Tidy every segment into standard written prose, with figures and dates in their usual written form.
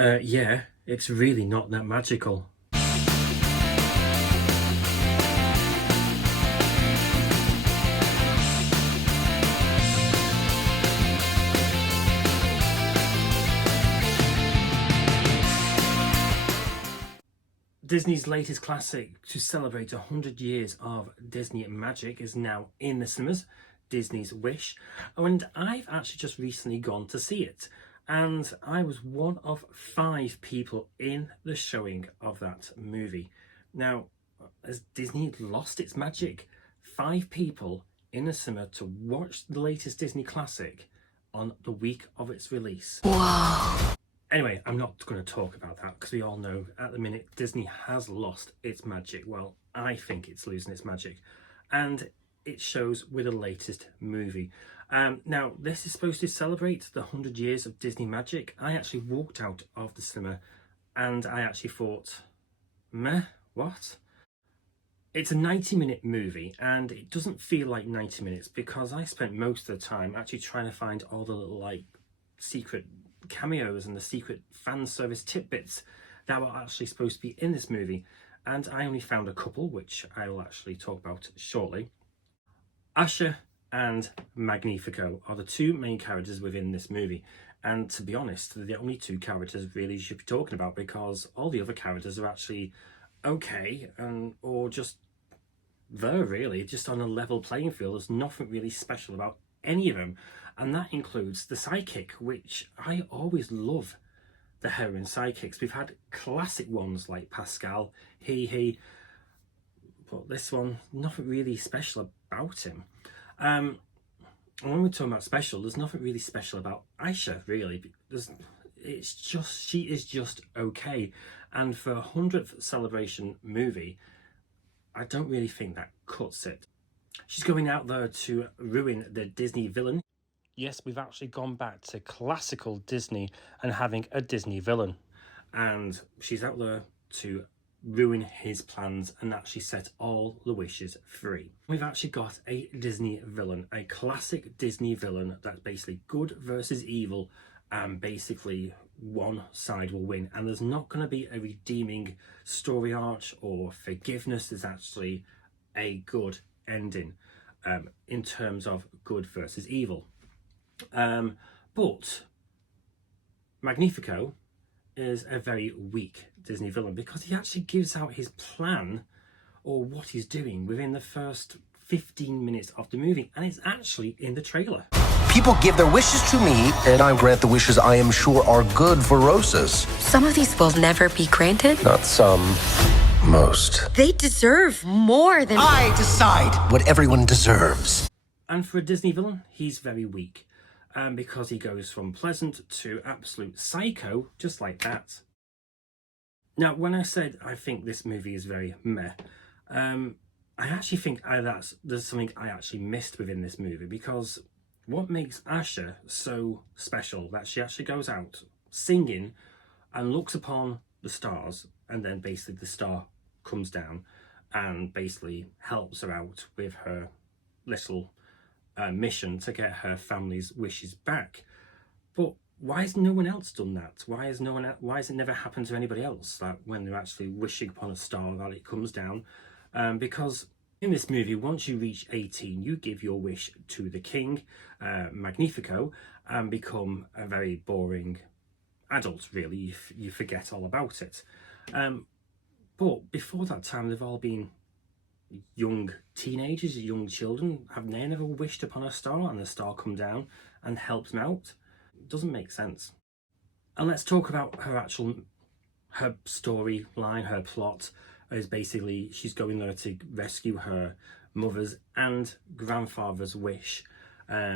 Yeah, it's really not that magical. Disney's latest classic to celebrate 100 years of Disney magic is now in the cinemas, Disney's Wish, and I've actually just recently gone to see it, and I was one of 5 people in the showing of that movie. Now, has Disney lost its magic? 5 people in the cinema to watch the latest Disney classic on the week of its release. Wow. Anyway, I'm not going to talk about that because we all know at the minute Disney has lost its magic. Well, I think it's losing its magic, and it shows with the latest movie. Now, this is supposed to celebrate the 100 years of Disney magic. I actually walked out of the cinema and I actually thought, meh, what? It's a 90-minute movie and it doesn't feel like 90 minutes because I spent most of the time actually trying to find all the little secret cameos and the secret fan service tidbits that were actually supposed to be in this movie, and I only found a couple, which I will actually talk about shortly. Asha and Magnifico are the 2 main characters within this movie, and to be honest, they're the only 2 characters really you should be talking about because all the other characters are actually okay or just there, really just on a level playing field. There's nothing really special about any of them, and that includes the sidekick, which I always love the heroine sidekicks. We've had classic ones like Pascal, he, but this one, nothing really special about him. And when we're talking about special, there's nothing really special about Aisha, really. She is just okay, and for a 100th celebration movie, I don't really think that cuts it. She's going out there to ruin the Disney villain. Yes, we've actually gone back to classical Disney and having a Disney villain. And she's out there to ruin his plans and actually set all the wishes free. We've actually got a Disney villain, a classic Disney villain that's basically good versus evil, and basically one side will win. And there's not going to be a redeeming story arc or forgiveness. There's actually a good ending in terms of good versus evil. But Magnifico is a very weak Disney villain because he actually gives out his plan or what he's doing within the first 15 minutes of the movie, and it's actually in the trailer. People give their wishes to me, and I grant the wishes I am sure are good for Rosas. Some of these will never be granted. Not some, most. They deserve more than... I decide what everyone deserves. And for a Disney villain, he's very weak. Because he goes from pleasant to absolute psycho, just like that. Now, when I said I think this movie is very meh, I actually think there's something I actually missed within this movie, because what makes Asha so special that she actually goes out singing and looks upon the stars, and then basically the star comes down and basically helps her out with her little mission to get her family's wishes back. But why has no one else done that? Why has it never happened to anybody else, that when they're actually wishing upon a star that it comes down? Because in this movie, once you reach 18, you give your wish to the king, Magnifico, and become a very boring adult, really. You forget all about it. But before that time, they've all been young teenagers, young children. Have they never wished upon a star and the star come down and helps them out? It doesn't make sense. And let's talk about her storyline, her plot. Is basically she's going there to rescue her mother's and grandfather's wish,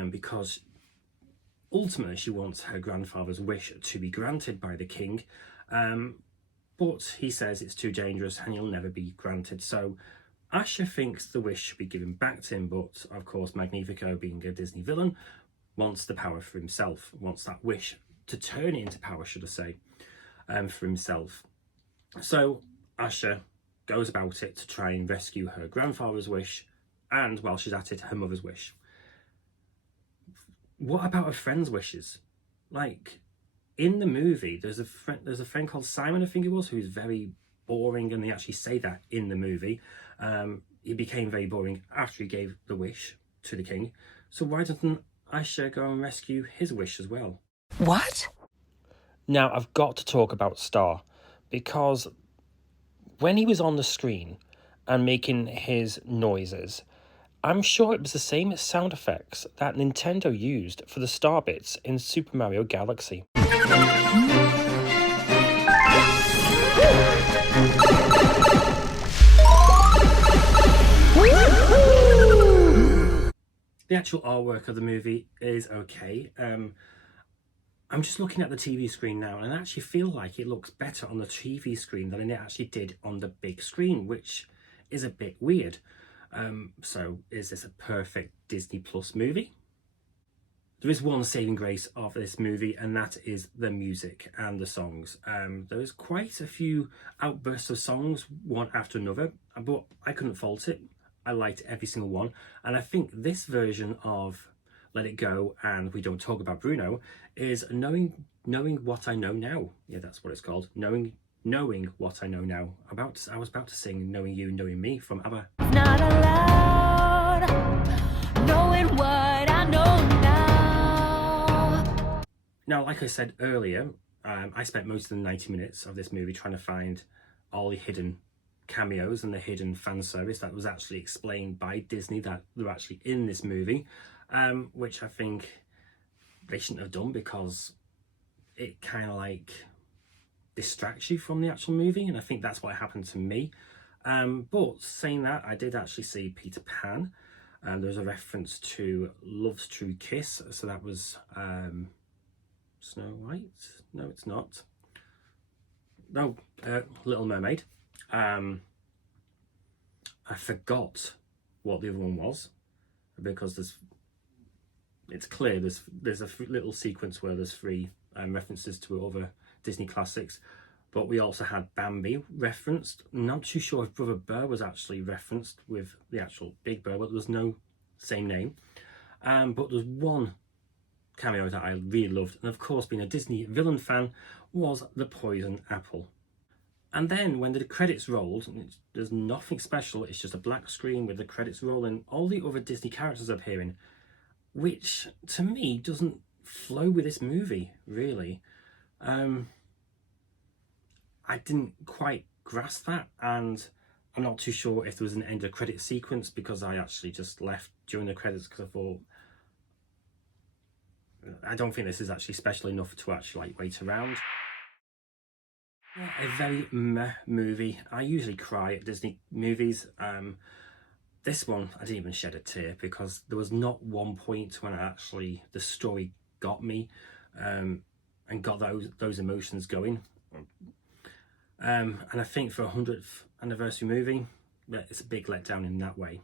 because ultimately she wants her grandfather's wish to be granted by the king, but he says it's too dangerous and he'll never be granted. So Asha thinks the wish should be given back to him, but of course Magnifico, being a Disney villain, wants the power for himself, wants that wish to turn into power, should I say, for himself. So Asha goes about it to try and rescue her grandfather's wish, and while she's at it, her mother's wish. What about her friends' wishes? Like, in the movie, there's a friend called Simon, I think it was, who's very boring, and they actually say that in the movie. He became very boring after he gave the wish to the king. So why doesn't Aisha go and rescue his wish as well? What? Now, I've got to talk about Star, because when he was on the screen and making his noises, I'm sure it was the same sound effects that Nintendo used for the Star bits in Super Mario Galaxy. The actual artwork of the movie is okay. I'm just looking at the TV screen now, and I actually feel like it looks better on the TV screen than it actually did on the big screen, which is a bit weird. So is this a perfect Disney Plus movie? There is one saving grace of this movie, and that is the music and the songs. There's quite a few outbursts of songs, one after another, but I couldn't fault it. I liked every single one, and I think this version of Let It Go and We Don't Talk About Bruno is knowing what I know now. Yeah, that's what it's called. Knowing what I know now. I was about to sing Knowing You, Knowing Me from ABBA. Not allowed, knowing what I know now. Now, like I said earlier, I spent most of the 90 minutes of this movie trying to find all the hidden cameos and the hidden fan service that was actually explained by Disney that they're actually in this movie, which I think they shouldn't have done, because it kind of like distracts you from the actual movie, and I think that's what happened to me. But saying that, I did actually see Peter Pan, and there's a reference to Love's True Kiss, so that was Snow White? No, it's not. No, Little Mermaid. I forgot what the other one was, because it's clear there's a little sequence where there's 3 references to other Disney classics, but we also had Bambi referenced. I'm not too sure if Brother Bear was actually referenced with the actual Big Bear, but there's no same name. But there's one cameo that I really loved, and of course, being a Disney villain fan, was the poison apple. And then when the credits rolled, there's nothing special, it's just a black screen with the credits rolling, all the other Disney characters appearing, which to me doesn't flow with this movie, really. I didn't quite grasp that, and I'm not too sure if there was an end of credit sequence, because I actually just left during the credits because I thought, I don't think this is actually special enough to actually like wait around. Yeah, a very meh movie. I usually cry at Disney movies. This one, I didn't even shed a tear, because there was not one point when the story got me, and got those emotions going. And I think for a 100th anniversary movie, it's a big letdown in that way.